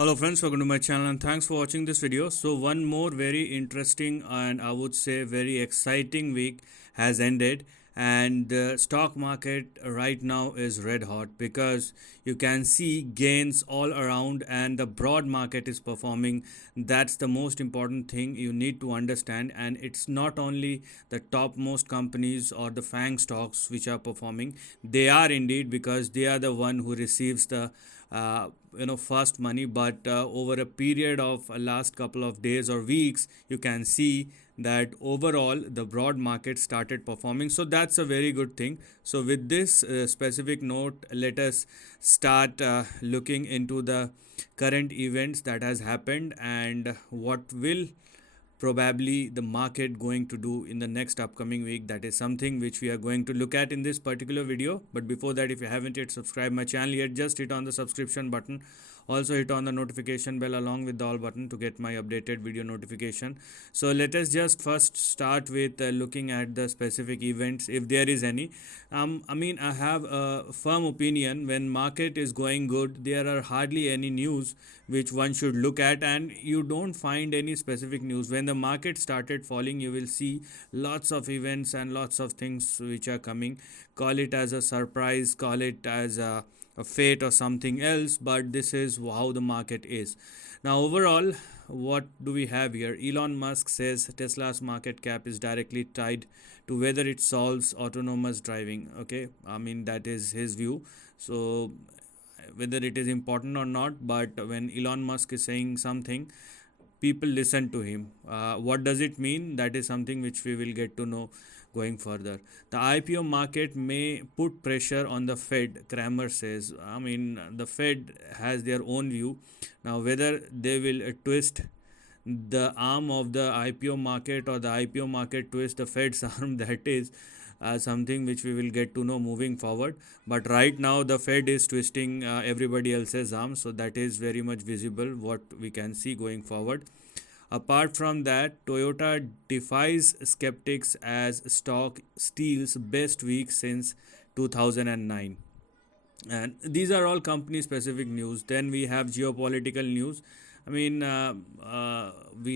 Hello friends, welcome to my channel and thanks for watching this video. So one more very interesting and I would say very exciting week has ended, and the stock market right now is red hot because you can see gains all around and the broad market is performing. That's the most important thing you need to understand, and it's not only the topmost companies or the FANG stocks which are performing. They are indeed, because they are the one who receives the first money, but over a period of last couple of days or weeks you can see that overall the broad market started performing, so that's a very good thing. So with this specific note, let us start looking into the current events that has happened and what will probably the market going to do in the next upcoming week. That is something which we are going to look at in this particular video. But before that, if you haven't yet subscribed my channel yet, just hit on the subscription button. Also hit on the notification bell along with the all button to get my updated video notification. So let us just first start with looking at the specific events, if there is any. I have a firm opinion, when market is going good there are hardly any news which one should look at, and you don't find any specific news. When the market started falling, you will see lots of events and lots of things which are coming. Call it as a surprise, call it as a fate or something else, but this is how the market is. Now overall, what do we have here? Elon Musk says Tesla's market cap is directly tied to whether it solves autonomous driving. Okay, that is his view. So whether it is important or not, but when Elon Musk is saying something, people listen to him. What does it mean? That is something which we will get to know going further. The IPO market may put pressure on the Fed, Kramer says. The Fed has their own view. Now, whether they will twist the arm of the IPO market or the IPO market twist the Fed's arm, that is something which we will get to know moving forward. But right now the Fed is twisting everybody else's arm, so that is very much visible what we can see going forward. Apart from that, Toyota defies skeptics as stock steals best week since 2009. And these are all company specific news. Then we have geopolitical news. We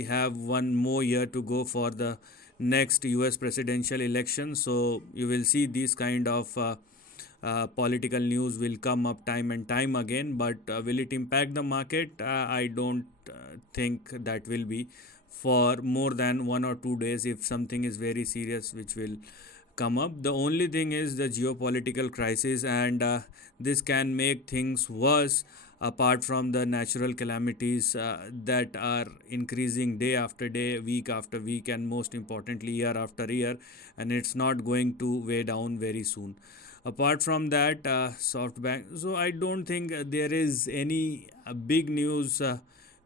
have one more year to go for the next US presidential election, so you will see these kind of political news will come up time and time again, but will it impact the market? I don't think that will be for more than 1 or 2 days if something is very serious which will come up. The only thing is the geopolitical crisis, and this can make things worse. Apart from the natural calamities that are increasing day after day, week after week, and most importantly year after year, and it's not going to weigh down very soon. Apart from that, SoftBank. So I don't think there is any big news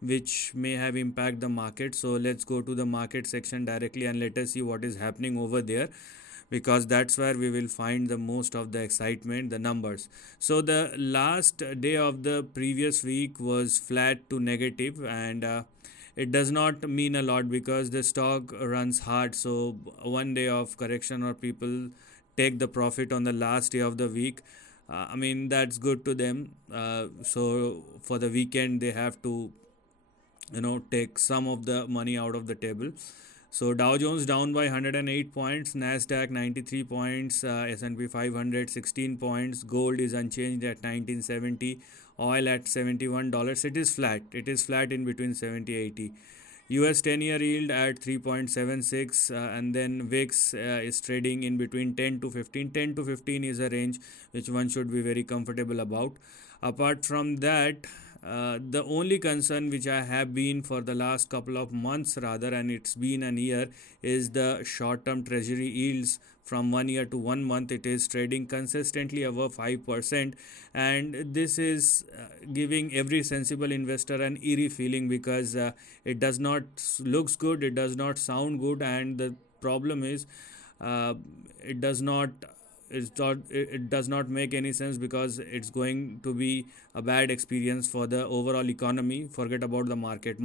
which may have impact the market. So let's go to the market section directly and let us see what is happening over there, because that's where we will find the most of the excitement, the numbers. So the last day of the previous week was flat to negative, and it does not mean a lot because the stock runs hard. So one day of correction or people take the profit on the last day of the week, that's good to them. So for the weekend they have to take some of the money out of the table. So Dow Jones down by 108 points, Nasdaq 93 points, S&P 500 16 points, gold is unchanged at 1970, oil at $71. It is flat. It is flat in between 70-80. US 10-year yield at 3.76, and then VIX is trading in between 10 to 15. 10 to 15 is a range which one should be very comfortable about. Apart from that, the only concern which I have been for the last couple of months rather, and it's been a year, is the short-term treasury yields. From 1 year to 1 month it is trading consistently above 5%, and this is giving every sensible investor an eerie feeling, because it does not looks good, it does not sound good, and the problem is uh, it does not it does not make any sense, because it's going to be a bad experience for the overall economy. Forget about the market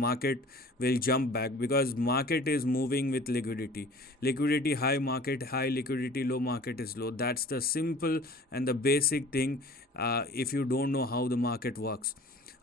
will jump back, because market is moving with liquidity high, market high, liquidity low, market is low. That's the simple and the basic thing if you don't know how the market works.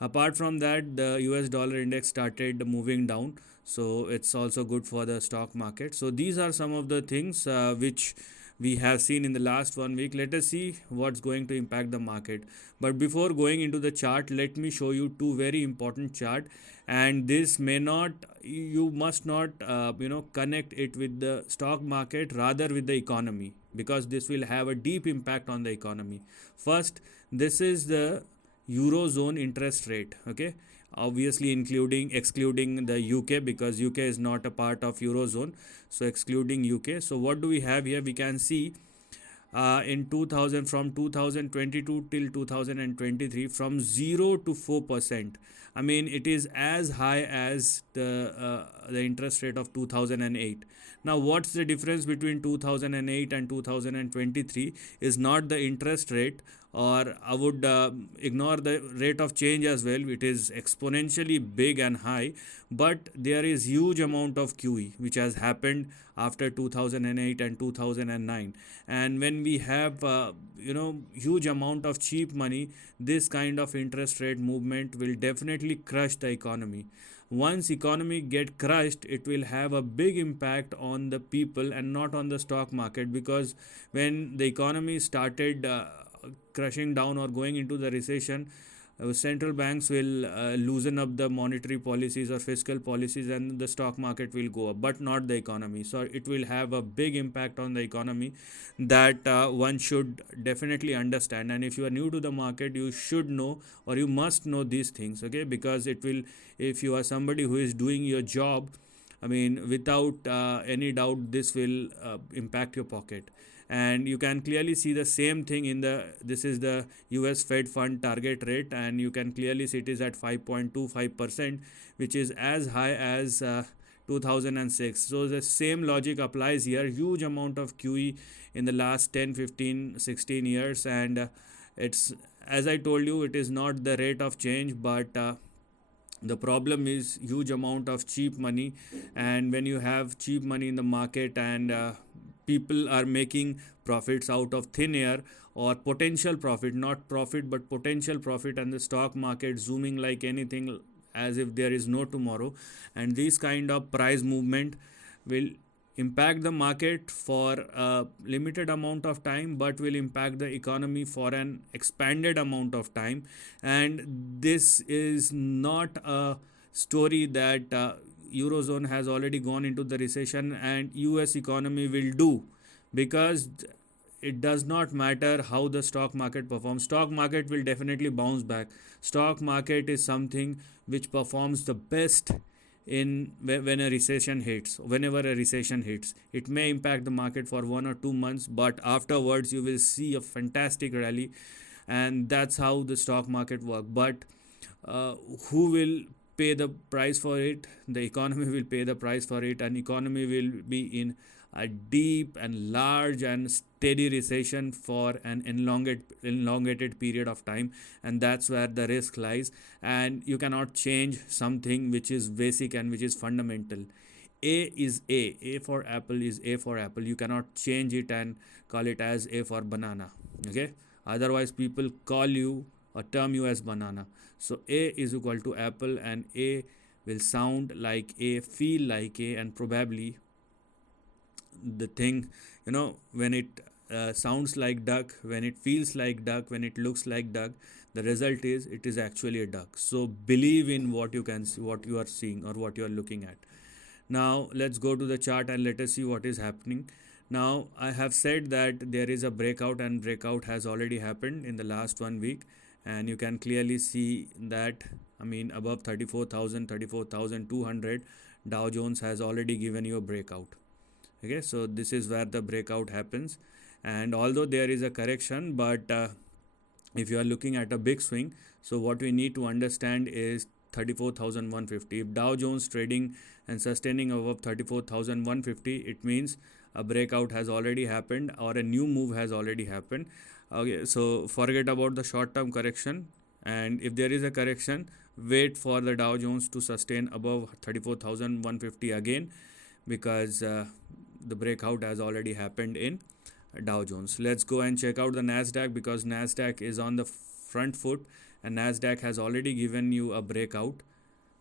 Apart from that, the US dollar index started moving down, so it's also good for the stock market. So these are some of the things which we have seen in the last 1 week. Let us see what's going to impact the market. But before going into the chart, let me show you two very important chart. And this may not, you must not connect it with the stock market, rather with the economy, because this will have a deep impact on the economy. First, this is the eurozone interest rate. Okay, obviously including excluding the UK, because UK is not a part of eurozone, so excluding UK. So what do we have here? We can see in 2000, from 2022 till 2023, from 0 to 4%. I mean, it is as high as the interest rate of 2008. Now what's the difference between 2008 and 2023 is not the interest rate, or I would ignore the rate of change as well. It is exponentially big and high, but there is huge amount of QE which has happened after 2008 and 2009. And when we have huge amount of cheap money, this kind of interest rate movement will definitely crush the economy. Once economy get crushed, it will have a big impact on the people and not on the stock market, because when the economy started crushing down or going into the recession, central banks will loosen up the monetary policies or fiscal policies, and the stock market will go up, but not the economy. So it will have a big impact on the economy that one should definitely understand. And if you are new to the market, you should know, or you must know these things. Okay, because it will, if you are somebody who is doing your job, I mean, without any doubt, this will impact your pocket. And you can clearly see the same thing in the, this is the US Fed fund target rate, and you can clearly see it is at 5.25%, which is as high as 2006. So the same logic applies here. Huge amount of QE in the last 10, 15, 16 years, and it's, as I told you, it is not the rate of change, but the problem is huge amount of cheap money. And when you have cheap money in the market, and people are making profits out of thin air, or potential profit, not profit but potential profit, and the stock market zooming like anything, as if there is no tomorrow, and this kind of price movement will impact the market for a limited amount of time, but will impact the economy for an expanded amount of time. And this is not a story that eurozone has already gone into the recession and US economy will do, because it does not matter how the stock market performs. Stock market will definitely bounce back. Stock market is something which performs the best in when a recession hits. Whenever a recession hits, it may impact the market for 1 or 2 months, but afterwards you will see a fantastic rally, and that's how the stock market works. But who will pay the price for it? The economy will pay the price for it, and economy will be in a deep and large and steady recession for an elongated period of time, and that's where the risk lies. And you cannot change something which is basic and which is fundamental. A is A for apple is A for apple. You cannot change it and call it as A for banana. Okay, otherwise people call you or term you as banana. So A is equal to apple, and A will sound like A, feel like A, and probably the thing, when it sounds like duck, when it feels like duck, when it looks like duck, the result is it is actually a duck. So believe in what you can see, what you are seeing, or what you are looking at. Now let's go to the chart and let us see what is happening. Now I have said that there is a breakout, and breakout has already happened in the last 1 week, and you can clearly see that, I mean, above 34,000, 34,200, Dow Jones has already given you a breakout. Okay, so this is where the breakout happens. And although there is a correction, but if you are looking at a big swing, so what we need to understand is 34,150. If Dow Jones trading and sustaining above 34,150, it means a breakout has already happened, or a new move has already happened. Okay, so forget about the short term correction, and if there is a correction, wait for the Dow Jones to sustain above 34,150 again, because the breakout has already happened in Dow Jones. Let's go and check out the Nasdaq, because Nasdaq is on the front foot, and Nasdaq has already given you a breakout.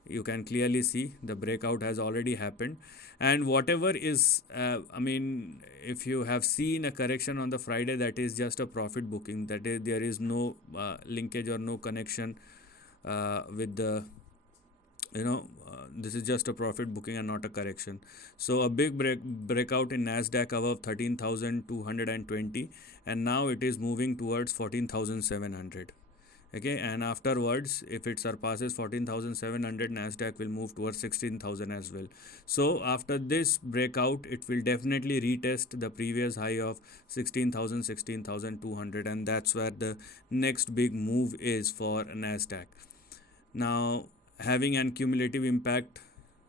You can clearly see the breakout has already happened, and whatever is I mean, if you have seen a correction on the Friday, that is just a profit booking. That is, there is no linkage or no connection with the, this is just a profit booking and not a correction. So a big breakout in Nasdaq above 13,220, and now it is moving towards 14,700. Okay, and afterwards, if it surpasses 14,700, Nasdaq will move towards 16,000 as well. So after this breakout, it will definitely retest the previous high of 16,000, 16,200, and that's where the next big move is for Nasdaq. Now, having an cumulative impact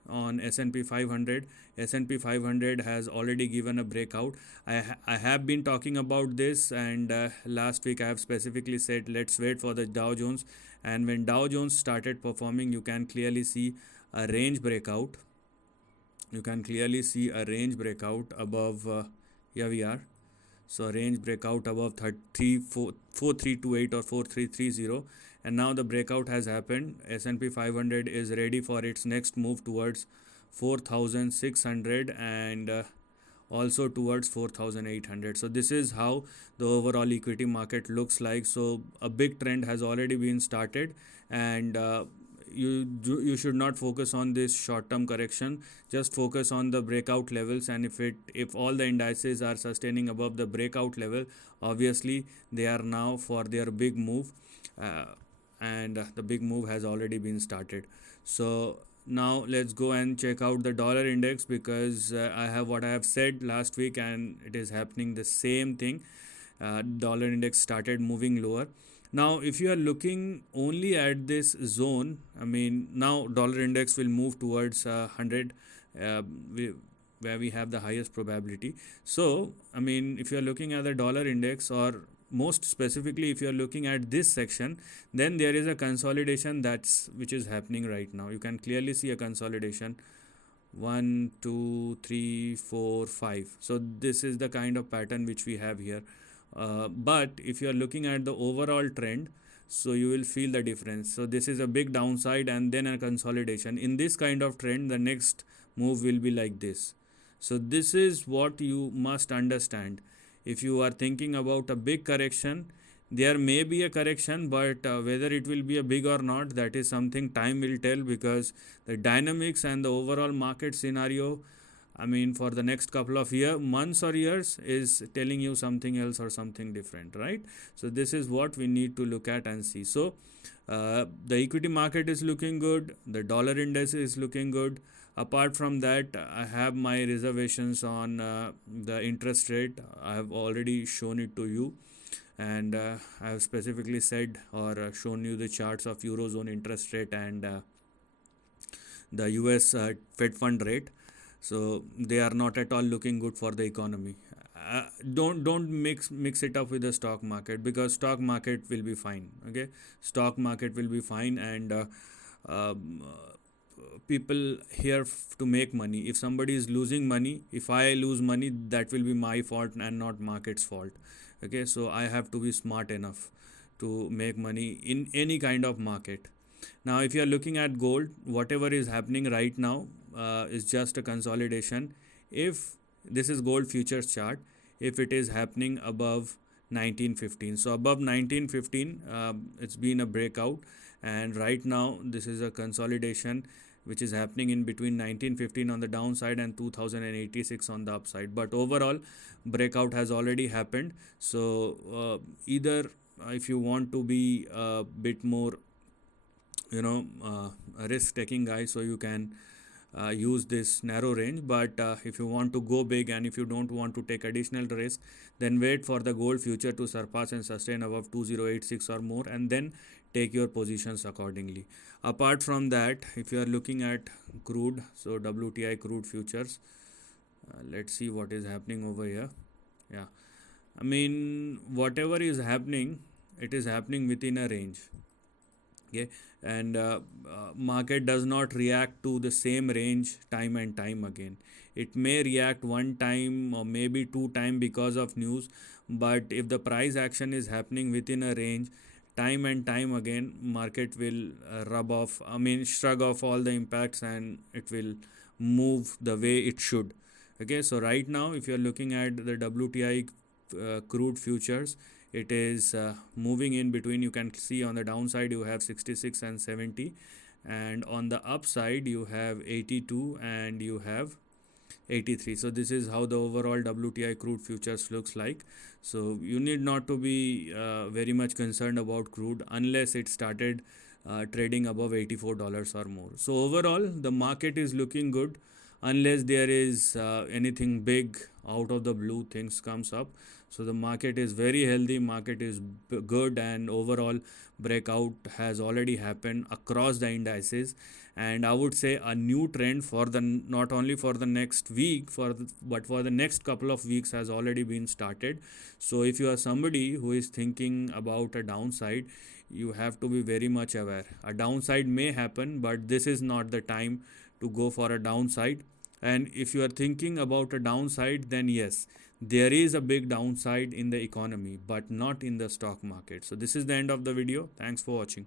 on S&P 500, S&P 500 has already given a breakout. I have been talking about this, and last week I have specifically said let's wait for the Dow Jones, and when Dow Jones started performing, you can clearly see a range breakout. You can clearly see a range breakout above, here we are. So a range breakout above 4328 or 4330, and now the breakout has happened. S&P 500 is ready for its next move towards 4600 and also towards 4800. So this is how the overall equity market looks like. So a big trend has already been started, and you should not focus on this short term correction. Just focus on the breakout levels, and if all the indices are sustaining above the breakout level, obviously they are now for their big move, and the big move has already been started. So now let's go and check out the dollar index, because I have what I have said last week, and it is happening the same thing. Dollar index started moving lower. Now if you are looking only at this zone, I mean, now dollar index will move towards 100, where we have the highest probability. So I mean, if you are looking at the dollar index, or most specifically if you are looking at this section, then there is a consolidation which is happening right now. You can clearly see a consolidation, 1 2 3 4 5. So this is the kind of pattern which we have here. But if you are looking at the overall trend, so you will feel the difference. So this is a big downside and then a consolidation. In this kind of trend, the next move will be like this. So this is what you must understand. If you are thinking about a big correction, there may be a correction, but whether it will be a big or not, that is something time will tell, because the dynamics and the overall market scenario, I mean, for the next couple of months or years, is telling you something else or something different, right? So this is what we need to look at and see. So the equity market is looking good, the dollar index is looking good. Apart from that, I have my reservations on the interest rate. I have already shown it to you, and I have specifically said or shown you the charts of Eurozone interest rate and the US Fed fund rate. So they are not at all looking good for the economy. Don't mix it up with the stock market, because stock market will be fine. Okay, stock market will be fine, and people here to make money. If somebody is losing money, if I lose money, that will be my fault and not market's fault. Okay, so I have to be smart enough to make money in any kind of market. Now if you are looking at gold, whatever is happening right now is just a consolidation. If this is gold futures chart, if it is happening above 1915, so above 1915, it's been a breakout, and right now this is a consolidation which is happening in between 1915 on the downside and 2086 on the upside. But overall, breakout has already happened. So either if you want to be a bit more a risk taking guy, so you can use this narrow range. But if you want to go big and if you don't want to take additional risk, then wait for the gold future to surpass and sustain above 2086 or more, and then take your positions accordingly. Apart from that, if you are looking at crude, so WTI crude futures, let's see what is happening over here. Yeah, I mean, whatever is happening, it is happening within a range. Okay, and market does not react to the same range time and time again. It may react one time or maybe two time because of news, but if the price action is happening within a range, time and time again market will shrug off all the impacts, and it will move the way it should. Okay, so right now if you're looking at the WTI crude futures, it is moving in between. You can see on the downside you have 66 and 70, and on the upside you have 82 and you have 83. So this is how the overall WTI crude futures looks like. So you need not to be very much concerned about crude unless it started trading above $84 or more. So overall the market is looking good unless there is anything big out of the blue things comes up. So the market is very healthy, market is good, and overall breakout has already happened across the indices. And I would say a new trend for the not only for the next week but for the next couple of weeks has already been started. So if you are somebody who is thinking about a downside, you have to be very much aware. A downside may happen, but this is not the time to go for a downside. And if you are thinking about a downside, then yes, there is a big downside in the economy, but not in the stock market. So this is the end of the video. Thanks for watching.